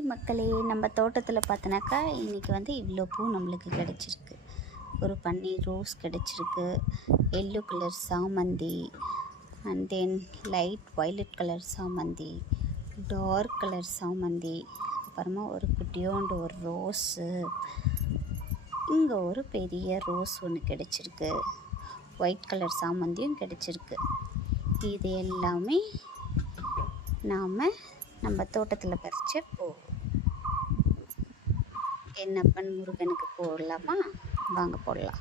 Hi மக்களே, நம்ம தோட்டத்தில் பார்த்தோன்னாக்கா இன்றைக்கி வந்து இவ்வளோ பூ நம்மளுக்கு கிடச்சிருக்கு. ஒரு பன்னீர் ரோஸ் கிடச்சிருக்கு, எல்லோ கலர் சாமந்தி, and then light violet colour சாமந்தி, டார்க் கலர் சாமந்தி, அப்புறமா ஒரு குட்டியோண்டு ஒரு ரோஸு, இங்கே ஒரு பெரிய ரோஸ் ஒன்று கிடச்சிருக்கு, ஒயிட் கலர் சாமந்தியும் கிடச்சிருக்கு. இது எல்லாமே நம்ம தோட்டத்தில் பறித்த பூ. என்னப்பன் முருகனுக்கு போடலாமா? வாங்க போடலாம்.